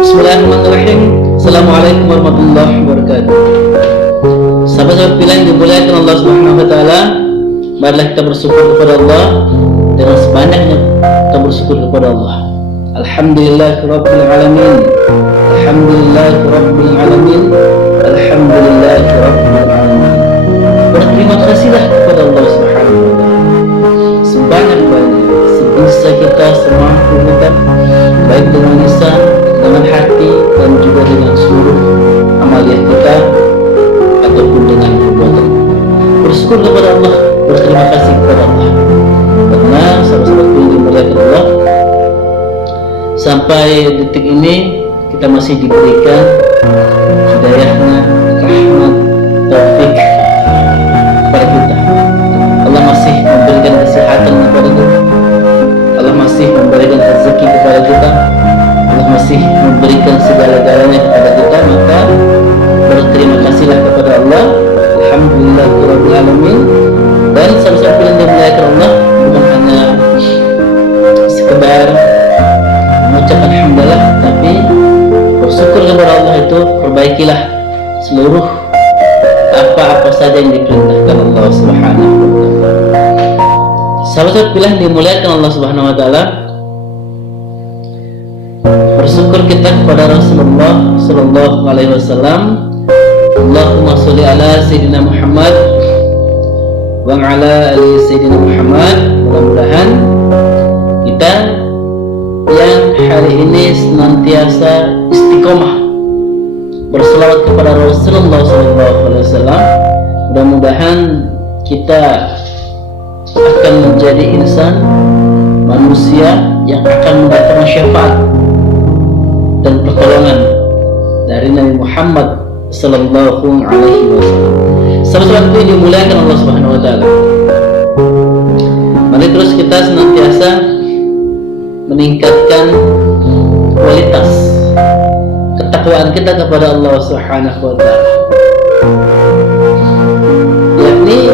Bismillahirrahmanirrahim. Assalamualaikum warahmatullahi wabarakatuh. Sahabat-sahabat pilihan dimuliakan Allah Subhanahu wa taala, marilah kita bersyukur kepada Allah dengan sebanyaknya kita bersyukur kepada Allah. Alhamdulillahirabbil alamin. Alhamdulillahirabbil alamin. Alhamdulillahirabbil alamin. Berterima kasihlah kepada Allah Subhanahu wa taala sebanyak-banyaknya, sebisa kita, semampu kita, baik dengan lisan, dengan hati, dan juga dengan seluruh amaliyah kita ataupun dengan perbuatan. Bersyukur kepada Allah, berterima kasih kepada Allah, karena sahabat-sahabatku yang dimuliakan Allah, sampai detik ini kita masih diberikan hidayahnya, rahmat, taufik kepada kita. Allah masih memberikan kesehatan kepada kita, Allah masih memberikan rezeki kepada kita, Allah masih memberikan segala-galanya kepada kita. Maka berterima kasihlah kepada Allah. Alhamdulillahirabbil alamin. Dan sahabat-sahabat yang dimuliakan Allah, bukan hanya sekedar mengucapkan alhamdulillah, tapi bersyukur kepada Allah itu perbaikilah seluruh apa-apa saja yang diperintahkan Allah Subhanahu wa taala. Sahabat-sahabat pilihan dimuliakan Allah Subhanahu wa taala, bersyukur kita kepada Rasulullah sallallahu alaihi wasallam. Allahumma sholli ala sayyidina Muhammad wa ala ali sayyidina Muhammad. Mudah-mudahan kita yang hari ini senantiasa istiqomah berselawat kepada Rasulullah sallallahu alaihi wasallam, mudah-mudahan kita akan menjadi insan manusia yang akan mendapatkan syafaat dan pertolongan dari Nabi Muhammad sallallahu alaihi wasallam. Sahabat-sahabatku yang dimuliakan Allah Subhanahu wa taala, mari terus kita senantiasa meningkatkan kualitas ketakwaan kita kepada Allah Subhanahu wa taala, yakni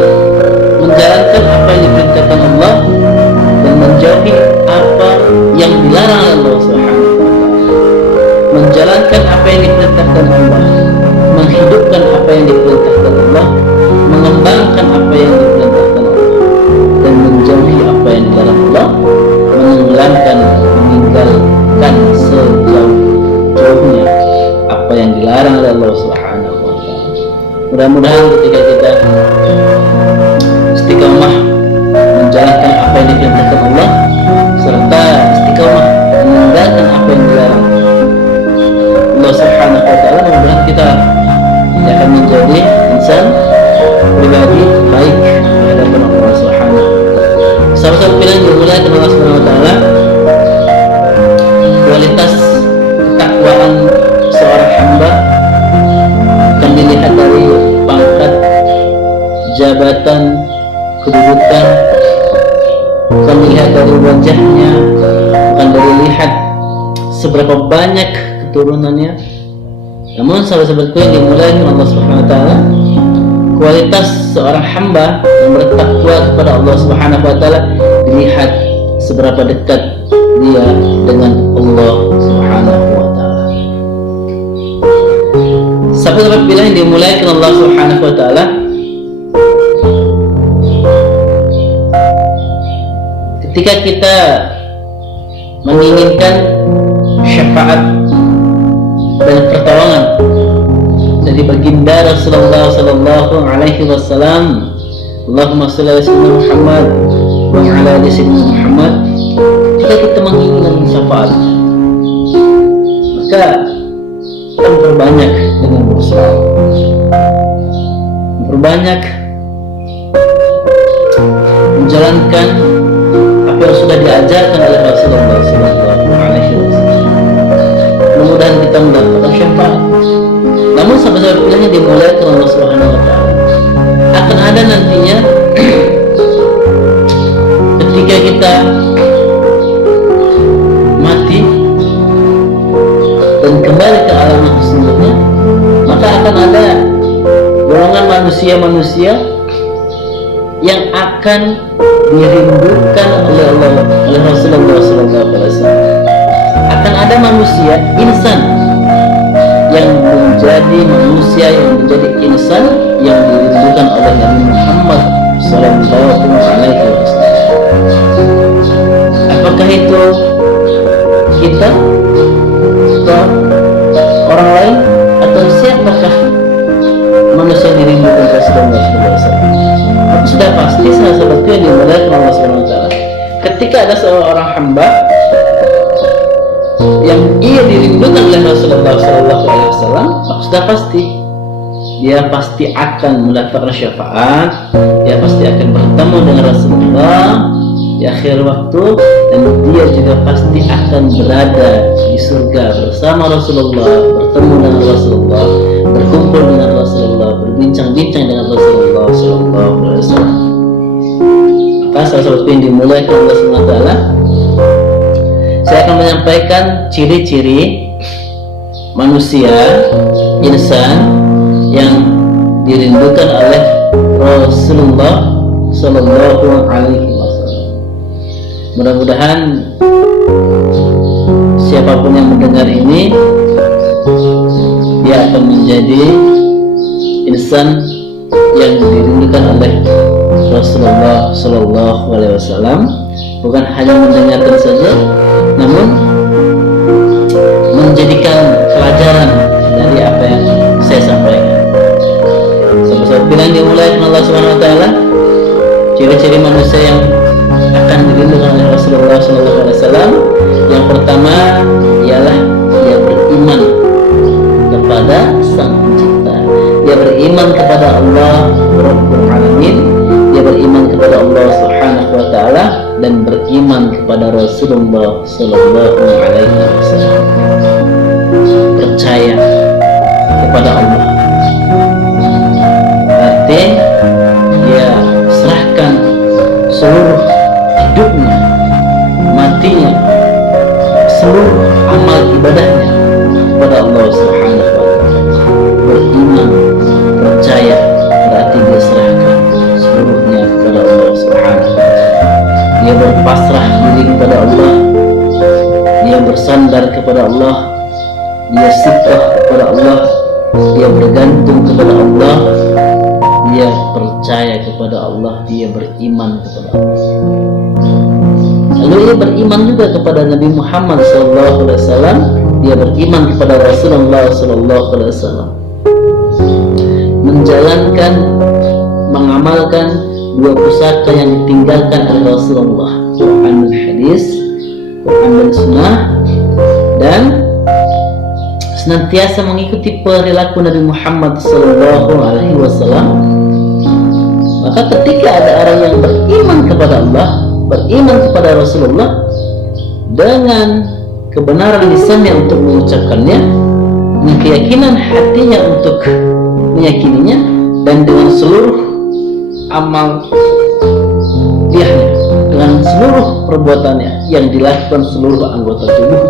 menjalankan apa yang diperintahkan Allah dan menjauhi apa yang dilarang oleh Allah Subhanahu wa taala. Menjalankan apa yang diperintahkan Allah, menghidupkan apa yang diperintahkan Allah, mengembangkan apa yang diperintahkan Allah, dan menjauhi apa yang dilarang Allah, meninggalkan sejauh-jauhnya apa yang dilarang oleh Allah Subhanahu wa taala. Mudah-mudahan ketika kita istiqomah menjalankan apa yang diperintahkan Allah serta istiqomah meninggalkan apa yang dilarang Allah Subhanahu wa taala, mudah-mudahan kita akan menjadi insan pribadi baik di hadapan Allah Subhanahu wa taala. Sahabat-sahabat pilihan dimuliakan Allah Subhanahu wa taala, kualitas ketakwaan seorang hamba akan dilihat dari pangkat, jabatan, kedudukan, bukan dilihat dari wajahnya, bukan dari lihat seberapa banyak keturunannya. Namun sahabat-sahabatku yang dimuliakan Allah Subhanahu wa taala, kualitas seorang hamba yang bertakwa kepada Allah Subhanahu wa taala dilihat seberapa dekat dia dengan Allah Subhanahu wa taala. Sahabat-sahabat bila yang dimuliakan Allah Subhanahu wa taala, ketika kita menginginkan syafaat dan pertolongan dari baginda Rasulullah sallallahu alaihi wasallam, Allahumma shalli ala sayyidina Muhammad wa ala ali sayyidina Muhammad, jika kita menginginkan syafaat, maka kita memperbanyak dengan berselawat, memperbanyak menjalankan apa yang sudah diajarkan oleh Rasulullah sallallahu alaihi wasallam. Mudah-mudahan kita mendapatkan syafaat. Namun sahabat-sahabat pilihannya dimuliakan Allah Subhanahu wa taala, akan ada nantinya ketika kita mati dan kembali ke alam yang sesungguhnya, maka akan ada golongan manusia-manusia yang akan dirindukan oleh Allah, oleh Rasulullah sallallahu alaihi wasallam. Akan ada manusia, insan yang menjadi manusia, yang menjadi insan yang dirindukan oleh Nabi Muhammad Sallallahu Alaihi Wasallam. Apakah itu kita atau orang lain, atau siapakah manusia yang dirindukan Rasulullah SAW? Aku sudah pasti sahabatku yang dimuliakan Allah Subhanahu Wa Taala, ketika ada seorang hamba yang ia dirindukan oleh Rasulullah SAW, maka sudah pasti dia pasti akan mendapatkan syafaat, dia pasti akan bertemu dengan Rasulullah di akhir waktu, dan dia juga pasti akan berada di surga bersama Rasulullah, bertemu dengan Rasulullah, berkumpul dengan Rasulullah, berbincang-bincang dengan Rasulullah Sallallahu Alaihi Wasallam. Maka salah satu yang dimuliakan Allah Subhanahu Wa Taala, saya akan menyampaikan ciri-ciri manusia, insan yang dirindukan oleh Rasulullah Sallallahu Alaihi Wasallam. Mudah-mudahan siapapun yang mendengar ini, dia akan menjadi insan yang dirindukan oleh Rasulullah Sallallahu Alaihi Wasallam. Bukan hanya mendengarkan saja, namun menjadikan pelajaran dari apa yang saya sampaikan. Sebab bilang dimulai dengan Allah Subhanahu Wa Taala, ciri-ciri manusia yang akan dirindukan oleh Rasulullah Sallallahu Alaihi Wasallam. Yang pertama ialah dia beriman kepada Sang Pencipta, dia beriman kepada Allah Rabbul Alamin, dia beriman kepada Allah Subhanahu Wa Taala, dan beriman kepada Rasulullah Sallallahu Alaihi Wasallam. Percaya kepada Allah, berarti dia serahkan seluruh hidupnya, matinya, seluruh amal ibadahnya kepada Allah Subhanahu Wa Taala. Beriman, percaya, berarti dia serahkan seluruhnya kepada Allah Subhanahu Wa Taala. Dia berpasrah diri kepada Allah, dia bersandar kepada Allah, dia siqah kepada Allah, dia bergantung kepada Allah, dia percaya kepada Allah, dia beriman kepada Allah. Lalu ia beriman juga kepada Nabi Muhammad SAW, dia beriman kepada Rasulullah SAW, menjalankan, mengamalkan dua pusaka yang ditinggalkan oleh Rasulullah, Quran dan Hadis, Quran dan Sunnah, dan senantiasa mengikuti perilaku Nabi Muhammad SAW. Maka ketika ada orang yang beriman kepada Allah, beriman kepada Rasulullah dengan kebenaran lisannya untuk mengucapkannya, dengan keyakinan hatinya untuk meyakininya, dan dengan seluruh amal diahnya, dengan seluruh perbuatannya yang dilakukan seluruh anggota tubuh,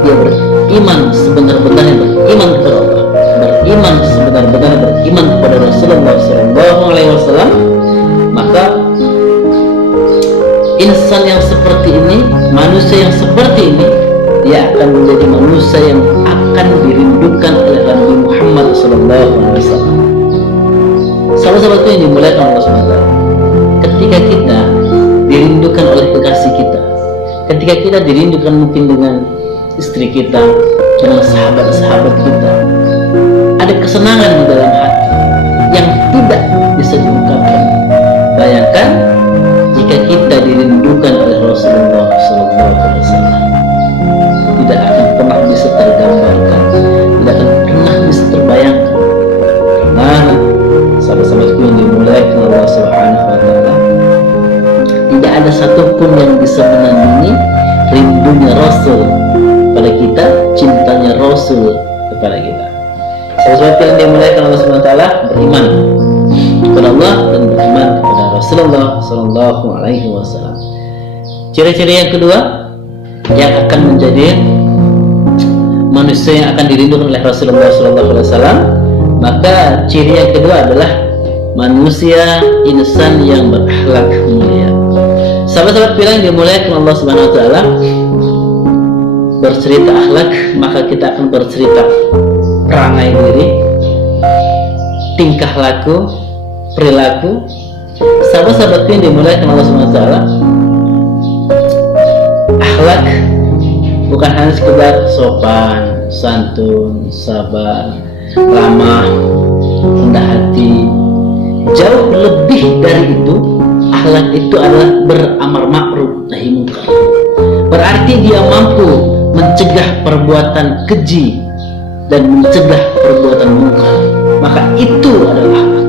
dia beriman sebenar-benarnya beriman kepada Allah, beriman sebenar-benarnya beriman kepada Rasulullah SAW. Maka insan yang seperti ini, manusia yang seperti ini, dia akan menjadi manusia yang akan dirindukan oleh Nabi Muhammad SAW. Sahabat-sahabatku yang dimuliakan Allah SWT, ketika kita dirindukan oleh kekasih kita, ketika kita dirindukan mungkin dengan istri kita, dengan sahabat-sahabat kita, ada kesenangan di dalam hati yang tidak bisa diungkapkan. Bayangkan jika kita dirindukan oleh Rasulullah SAW, tidak akan pernah bisa tergambarkan, tidak akan pernah bisa terbayangkan. Karena sahabat-sahabatku yang dimuliakan Allah Subhanahu Wa Taala, tidak ada satupun yang bisa menandingi rindunya Rasul kepada kita, cintanya Rasul kepada kita. Sahabat yang dimuliakan Allah Subhanahu Wa Taala, beriman kepada Allah dan beriman kepada Rasulullah Sallallahu Alaihi Wasallam. Ciri-ciri yang kedua yang akan menjadi manusia yang akan dirindukan oleh Rasulullah Sallallahu Alaihi Wasallam, maka ciri yang kedua adalah manusia insan yang berakhlak mulia. Sahabat-sahabat bilang dimuliakan Allah Subhanahu Wa Taala, bercerita akhlak, maka kita akan bercerita perangai diri, tingkah laku, perilaku. Sahabat-sahabatku yang dimulai dengan Allah Subhanahu wa taala, akhlak bukan hanya sekedar sopan, santun, sabar, ramah, rendah hati. Jauh lebih dari itu. Akhlak itu adalah beramar ma'ruf nahi munkar. Berarti dia mampu mencegah perbuatan keji dan mencegah perbuatan munkar. Maka itu adalah akhlak.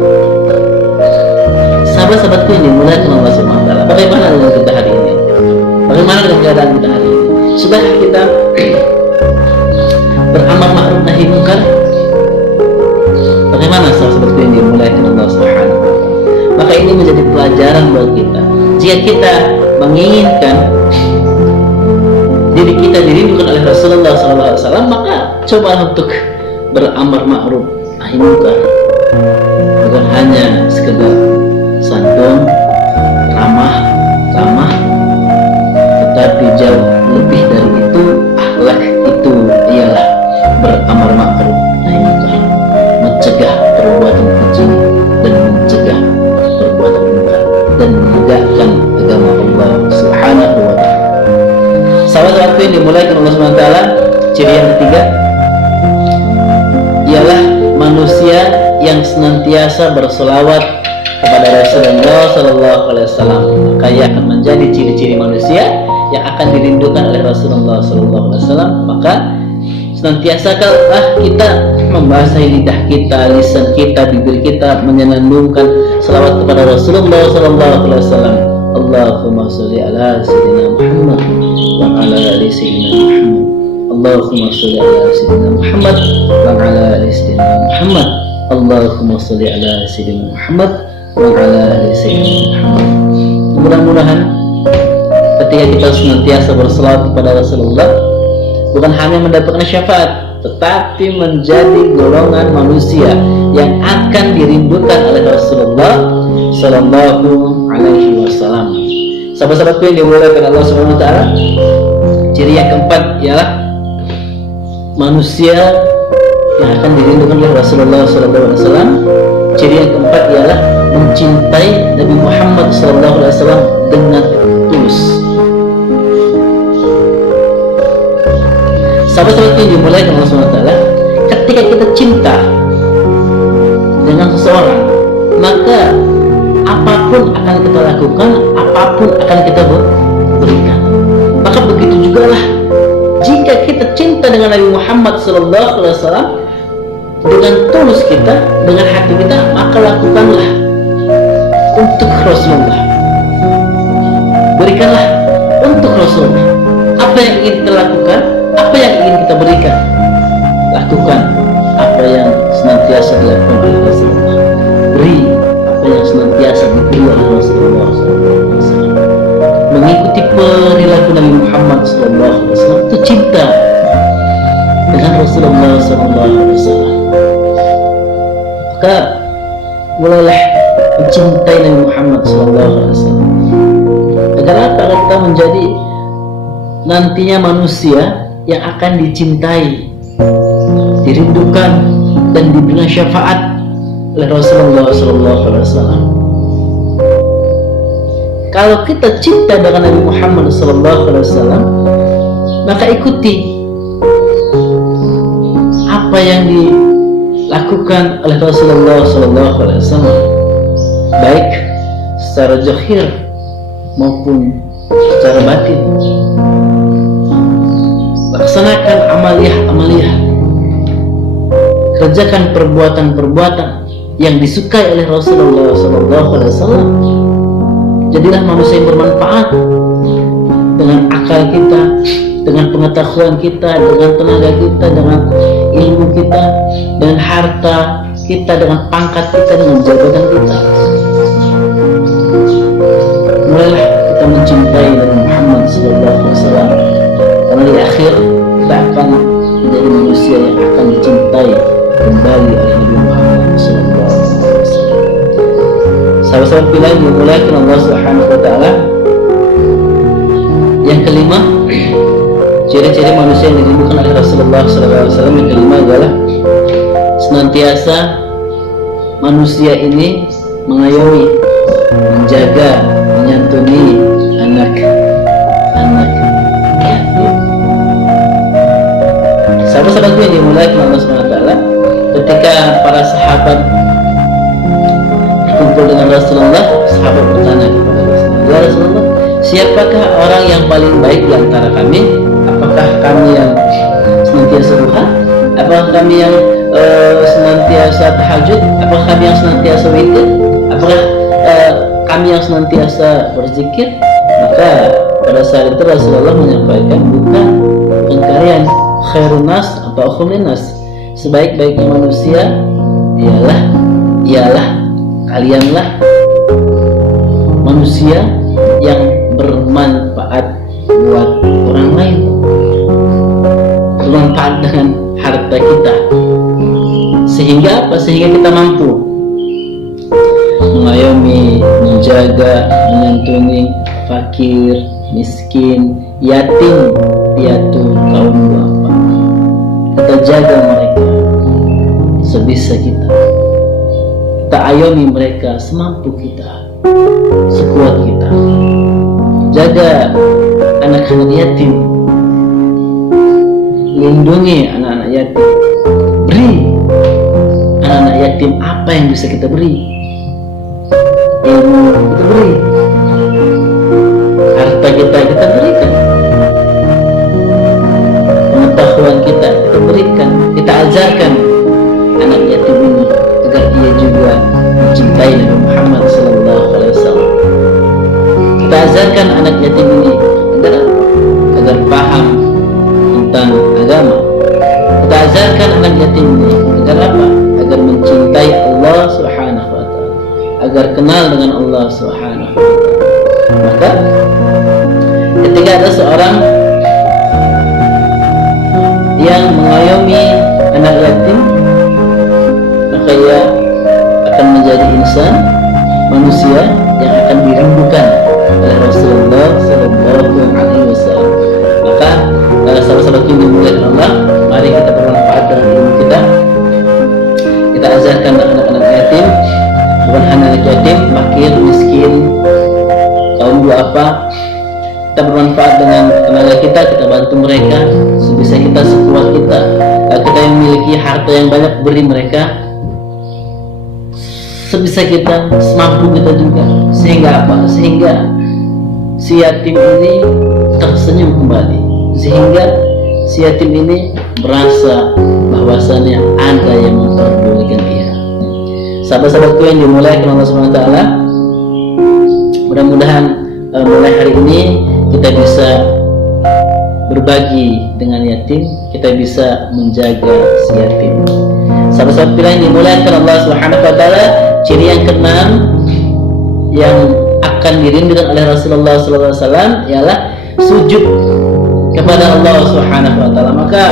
Sahabat-sahabatku yang dimuliakan Allah Subhanahu wa taala, bagaimana dengan kita hari ini? Bagaimana dengan keadaan kita hari ini? Sudah kita beramar ma'ruf nahi munkar? Bagaimana sahabat-sahabatku yang dimuliakan Allah Subhanahu wa taala? Maka ini menjadi pelajaran buat kita. Jika kita menginginkan diri kita dirindukan oleh Rasulullah SAW, maka coba untuk beramar ma'ruf nahi munkar. Bukan hanya sekedar santun, ramah, tetapi jauh lebih dari itu. Akhlak itu ialah beramar ma'ruf nahi munkar, mencegah perbuatan keji dan mencegah perbuatan munkar, dan menegakkan agama Allah Subhanahu wa taala. Sahabat-sahabatku yang dimuliakan Allah Subhanahu wa taala, ciri yang ketiga ialah manusia yang senantiasa berselawat kepada Rasulullah sallallahu alaihi wasallam. Maka ia akan menjadi ciri-ciri manusia yang akan dirindukan oleh Rasulullah sallallahu alaihi wasallam. Maka senantiasakanlah kita membasahi lidah kita, lisan kita, bibir kita menyenandungkan selawat kepada Rasulullah sallallahu alaihi wasallam. Allahumma sholli ala sayyidina Muhammad wa ala ali sayyidina Muhammad. Allahumma sholli ala sayyidina Muhammad wa ala ali sayyidina Muhammad. Allahumma sholli ala sayyidina Muhammad wa ala ali sayyidina Muhammad. Mudah-mudahan ketika kita senantiasa berselawat kepada Rasulullah, bukan hanya mendapatkan syafaat, tetapi menjadi golongan manusia yang akan dirindukan oleh Rasulullah sallallahu alaihi wasallam. Sahabat-sahabatku yang dimuliakan Allah Subhanahu wa taala, ciri yang keempat ialah manusia yang akan dirindukan oleh Rasulullah sallallahu alaihi wasallam. Ciri yang keempat ialah mencintai Nabi Muhammad sallallahu alaihi wasallam dengan tulus. Sahabat-sahabat yang dimuliakan Allah Subhanahu wa taala, ketika kita cinta dengan seseorang, maka apapun akan kita lakukan, apapun akan kita berikan. Maka begitu juga lah jika kita cinta dengan Nabi Muhammad sallallahu alaihi wasallam dengan tulus kita, dengan hati kita, maka lakukanlah untuk Rasulullah. Berikanlah untuk Rasulullah. Apa yang ingin kita lakukan, apa yang ingin kita berikan, lakukan apa yang senantiasa dilakukan oleh Rasulullah. Beri apa yang senantiasa diberi oleh Rasulullah SAW. Mengikuti perilaku Nabi Muhammad SAW itu cinta dengan Rasulullah SAW. Maka mulailah mencintai Nabi Muhammad SAW. Agar apa? Agar kita menjadi nantinya manusia yang akan dicintai, dirindukan, dan diberikan syafaat oleh Rasulullah SAW. Kalau kita cinta dengan Nabi Muhammad SAW, maka ikuti apa yang dilakukan oleh Rasulullah SAW, baik secara zahir maupun secara batin. Laksanakan amaliyah-amaliyah, kerjakan perbuatan-perbuatan yang disukai oleh Rasulullah SAW. Jadilah manusia yang bermanfaat dengan akal kita, dengan pengetahuan kita, dengan tenaga kita, dengan ilmu kita, dengan harta kita, dengan pangkat kita, dengan jabatan kita. Mulailah kita mencintai Nabi Muhammad SAW, karena di akhir kita akan menjadi manusia yang akan dicintai kembali oleh Nabi Muhammad SAW. Sahabat-sahabat pilihan yang dimuliakan Allah Subhanahu wa taala, yang kelima, ciri-ciri manusia yang dirindukan oleh Rasulullah SAW, yang kelima adalah senantiasa manusia ini mengayomi, menjaga, menyantuni anak-anak yatim. Sahabat-sahabatku yang dimulai oleh Allah SWT, ketika para sahabat berkumpul dengan Rasulullah, sahabat bertanya kepada Rasulullah, "Ya Rasulullah, siapakah orang yang paling baik di antara kami? Apakah kami yang senantiasa duha? Apakah kami yang senantiasa tahajud? Apakah kami yang senantiasa witir? Apakah kami yang senantiasa berzikir?" Maka pada saat itu Rasulullah menyampaikan, bukan kalian. Khairun nas atau khairuun nas, sebaik-baiknya manusia ialah kalianlah manusia yang bermanfaat buat orang lain, bermanfaat dengan harta kita, sehingga kita mampu mengayomi, menjaga, menyantuni fakir, miskin, yatim piatu, kaum duafa. Kita jaga mereka sebisa kita, kita ayomi mereka semampu kita, sekuat kita. Jaga anak-anak yatim, lindungi anak-anak yatim, beri anak-anak yatim apa yang bisa kita beri. Ilmu kita beri, harta kita berikan, pengetahuan kita berikan, kita ajarkan anak yatim ini agar ia juga mencintai Nabi Muhammad SAW. Kita ajarkan anak yatim ini agar paham tentang agama. Kita ajarkan anak yatim ini agar apa? Agar mencintai Allah Subhanahu wa Ta'ala, agar kenal dengan Allah Subhanahu wa Ta'ala. Maka ketika ada seorang yang mengayomi anak yatim, maka ia akan menjadi insan, manusia yang akan dirindukan oleh Rasulullah SAW. Maka sahabat-sahabat yang dimuliakan Allah, mari kita bermanfaat dengan ilmu kita. Kita ajarkan anak-anak yatim, bukan hanya anak yatim, fakir, miskin, kaum duafa. Kita bermanfaat dengan tenaga kita, kita bantu mereka sebisa kita, sekuat kita. Kita yang memiliki harta yang banyak, beri mereka sebisa kita, semampu kita juga. Sehingga apa? Sehingga si yatim ini tersenyum kembali, sehingga si yatim ini merasa bahwasannya ada yang memperdulikan dia. Sahabat-sahabatku yang dimuliakan Allah SWT, mudah-mudahan mulai hari ini kita bisa berbagi dengan yatim, kita bisa menjaga si yatim. Sahabat-sahabat yang dimuliakan Allah Subhanahu wa Ta'ala, ciri yang keenam yang akan dirindukan oleh Rasulullah SAW ialah sujud kepada Allah Subhanahu wa Ta'ala. Maka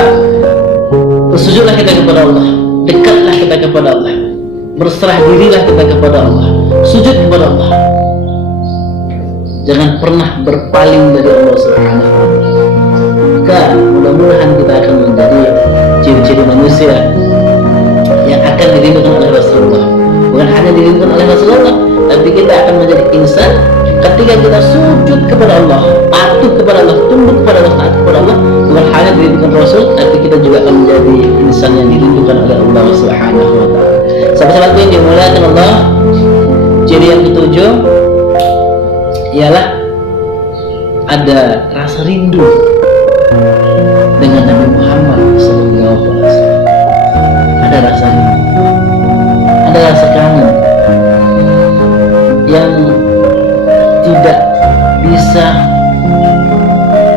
bersujudlah kita kepada Allah, dekatlah kita kepada Allah, berserah dirilah kita kepada Allah, sujud kepada Allah. Jangan pernah berpaling dari Allah Subhanahu wa Ta'ala. Maka mudah-mudahan kita akan menjadi ciri-ciri manusia yang akan dirindukan oleh Rasulullah. Bukan hanya dirindukan oleh Rasulullah, tapi kita akan menjadi insan ketika kita sujud kepada Allah, patuh kepada Allah, tunduk kepada Allah, taat kepada Allah. Bukan hanya dirindukan Rasul, tapi kita juga akan menjadi insan yang dirindukan oleh Allah Subhanahu wa Ta'ala. Sahabat-sahabat yang dimuliakan Allah, ciri yang ketujuh ialah ada rasa rindu dengan Nabi Muhammad SAW. Ada rasa rindu, ada rasa kangen yang tidak bisa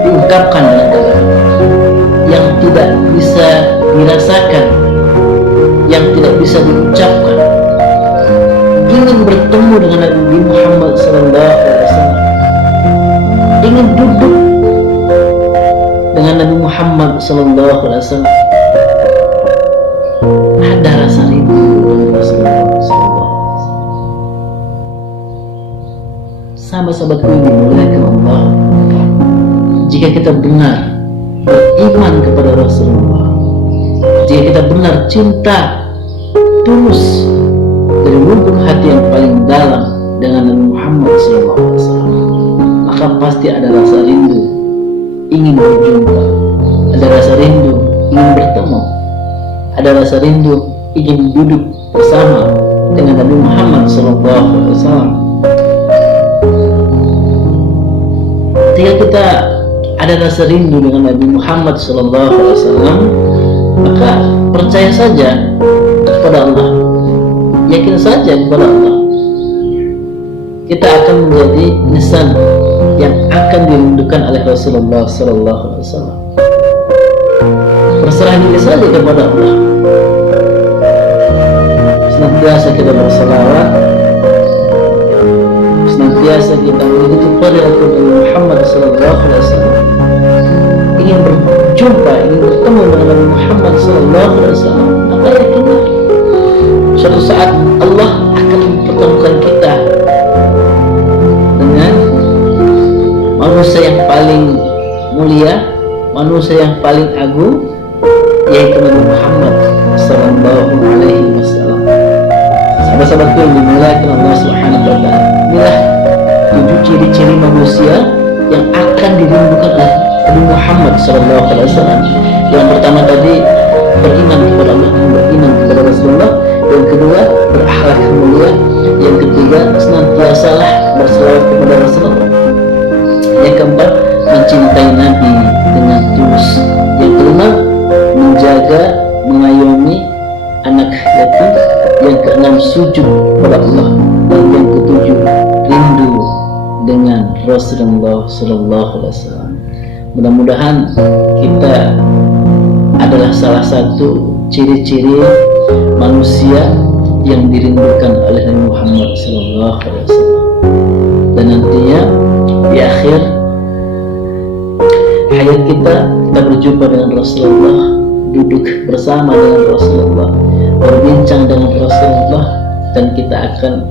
diungkapkan dengan kata-kata, yang tidak bisa dirasakan, yang tidak bisa diucapkan. Ingin bertemu dengan Nabi Muhammad SAW, ingin duduk dengan Nabi Muhammad SAW. Ada rasa rindu dengan Rasulullah SAW. Sahabat-sahabatku yang dimuliakan Allah, jika kita benar beriman kepada Rasulullah, jika kita benar cinta tulus dari lubuk hati yang paling dalam dengan Nabi Muhammad SAW, maka pasti ada rasa rindu ingin berjumpa, ada rasa rindu ingin bertemu, ada rasa rindu ingin duduk bersama dengan Nabi Muhammad SAW. Ketika kita ada rasa rindu dengan Nabi Muhammad SAW, maka percaya saja kepada Allah, yakin saja kepada Allah, kita akan menjadi nisan yang akan dirindukan oleh Rasulullah SAW. Berserah diri saja kepada Allah, senantiasa kita berselawat, senantiasa kita mengikuti perilaku Nabi Muhammad SAW, ingin berjumpa, ingin bertemu dengan Nabi Muhammad SAW, maka yakinlah suatu saat Allah akan mempertemukan kita dengan manusia yang paling mulia, manusia yang paling agung, yaitu Nabi Muhammad SAW. Sahabat-sahabatku yang dimuliakan Allah Subhanahu wa Ta'ala, inilah 7 ciri-ciri manusia yang akan dirindukan oleh Nabi Muhammad SAW. Yang pertama tadi, beriman kepada Allah, beriman kepada Rasulullah. Yang kedua, berakhlak mulia. Yang ketiga, senantiasalah berselawat kepada Rasulullah. Yang keempat, mencintai Nabi dengan tulus. Yang kelima, menjaga, mengayomi anak yatim. Yang keenam, sujud kepada Allah. Dan yang ketujuh, rindu dengan Rasulullah SAW. Mudah-mudahan kita adalah salah satu ciri-ciri manusia yang dirindukan oleh Nabi Muhammad SAW. Dan nantinya di akhir hayat kita berjumpa dengan Rasulullah, duduk bersama dengan Rasulullah, berbincang dengan Rasulullah, dan kita akan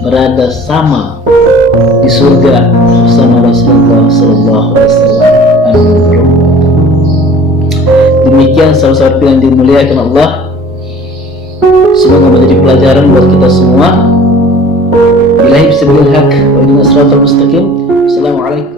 berada sama di surga bersama Rasulullah SAW. Demikian sahabat-sahabat yang dimuliakan Allah, semoga menjadi pelajaran buat kita semua. Billahi bismillahirrahmanirrahim. Wa inna siratal mustaqim. Assalamualaikum.